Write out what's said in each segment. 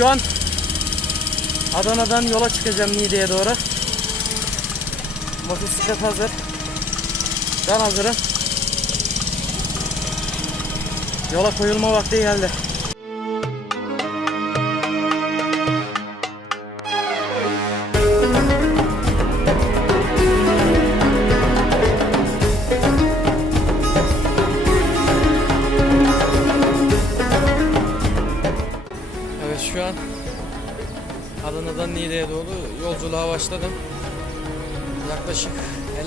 Şu an Adana'dan yola çıkacağım Niğde'ye doğru. Motosiklet hazır. Ben hazırım. Yola koyulma vakti geldi. Niğde'ye doğru yolculuğa başladım. Yaklaşık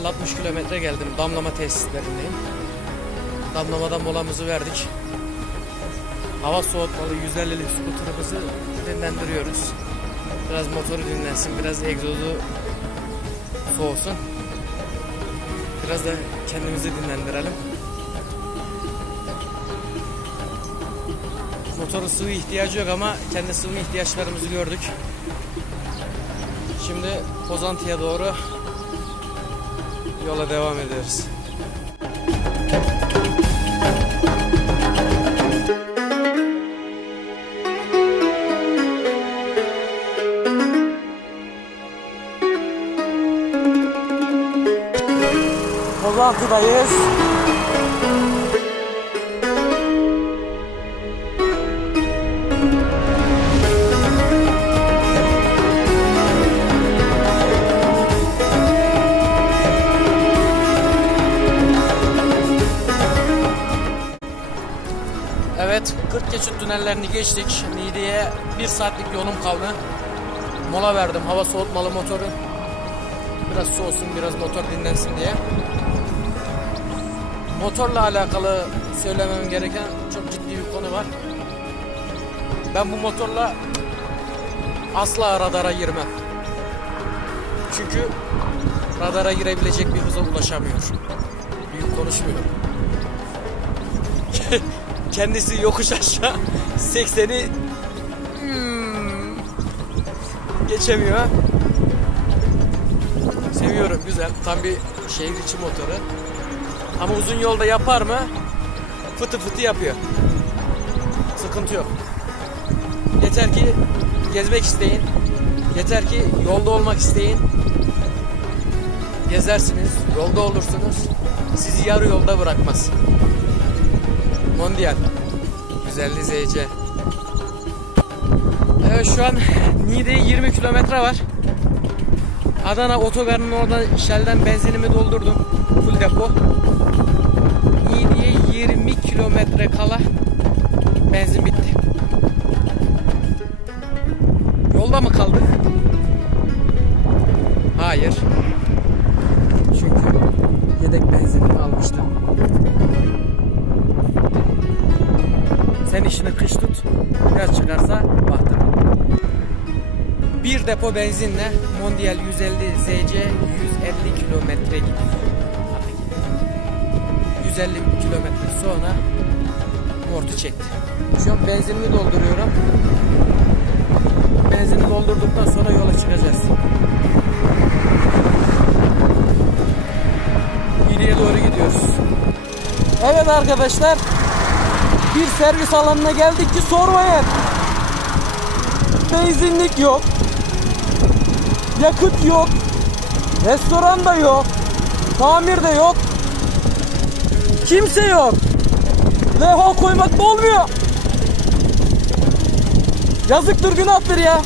50-60 kilometre geldim. Damlama tesislerindeyim. Damlamadan molamızı verdik. Hava soğutmalı 150'lik skuterımızı dinlendiriyoruz. Biraz motoru dinlensin, biraz egzozu soğusun. Biraz da kendimizi dinlendirelim. Motorun sıvı ihtiyacı yok ama kendi sıvı ihtiyaçlarımızı gördük. Şimdi Pozantı'ya doğru yola devam ediyoruz. Pozantı'dayız. Evet, 40 geçit tünellerini geçtik. Niğde'ye 1 saatlik yolum kaldı. Mola verdim, hava soğutmalı motoru. Biraz soğusun, biraz motor dinlensin diye. Motorla alakalı söylemem gereken çok ciddi bir konu var. Ben bu motorla asla radara girmem. Çünkü radara girebilecek bir hıza ulaşamıyor. Büyük konuşmuyorum. Kendisi yokuş aşağı 80'i hmm, geçemiyor. Seviyorum güzel. Tam bir şehir içi motoru. Ama uzun yolda yapar mı? Fıtı fıtı yapıyor. Sıkıntı yok. Yeter ki gezmek isteyin. Yeter ki yolda olmak isteyin. Gezersiniz, yolda olursunuz. Sizi yarı yolda bırakmaz. Mondial. Güzelli ZC. Evet şu an Niğde'ye 20 kilometre var. Adana otogarının orada Shell'den benzinimi doldurdum. Full depo. Niğde'ye 20 kilometre kala benzin bitti. Yolda mı kaldık? Hayır. Sen işini kış tut. Yaz çıkarsa bahtına. Bir depo benzinle Mondial 150 ZC 150 kilometre gidiyor. 150 kilometre sonra mortu çekti. Şu an benzinimi dolduruyorum. Benzini doldurduktan sonra yola çıkacağız. İleriye doğru gidiyoruz. Evet arkadaşlar. Bir servis alanına geldik ki sormayın. Benzinlik yok. Yakıt yok. Restoran da yok. Tamir de yok. Kimse yok. Levha koymak da olmuyor. Yazıktır günahtır ya.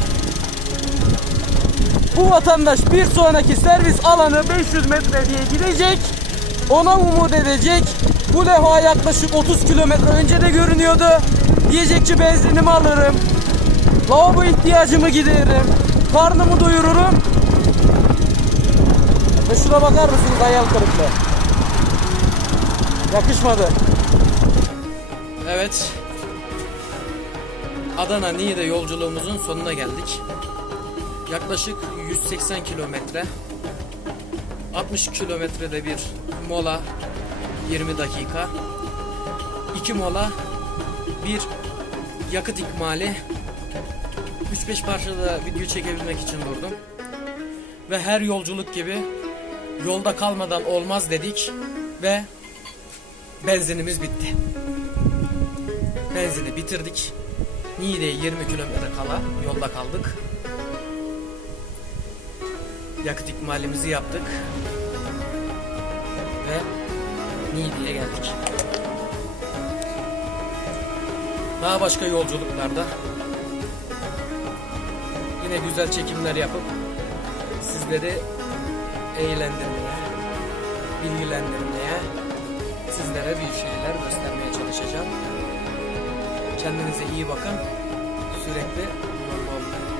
Bu vatandaş bir sonraki servis alanı 500 metre diye gidecek. Ona umut edecek. Bu levha yaklaşık 30 kilometre önce de görünüyordu. Diyecek benzinimi alırım. Lavabo ihtiyacımı gideririm. Karnımı doyururum. Ve şuna bakar mısınız hayal kırıklığı? Yakışmadı. Evet. Adana Niğde yolculuğumuzun sonuna geldik. Yaklaşık 180 kilometre. 60 kilometrede bir mola 20 dakika. 2 mola, bir yakıt ikmali. 3-5 parçada video çekebilmek için durdum. Ve her yolculuk gibi yolda kalmadan olmaz dedik ve benzinimiz bitti. Benzini bitirdik. Niğde'ye 20 kilometre kala yolda kaldık. Yakıt ikmalimizi yaptık. Ve Niğde'ye geldik. Daha başka yolculuklarda yine güzel çekimler yapıp sizleri eğlendirmeye, bilgilendirmeye, sizlere bir şeyler göstermeye çalışacağım. Kendinize iyi bakın. Sürekli yolda olun.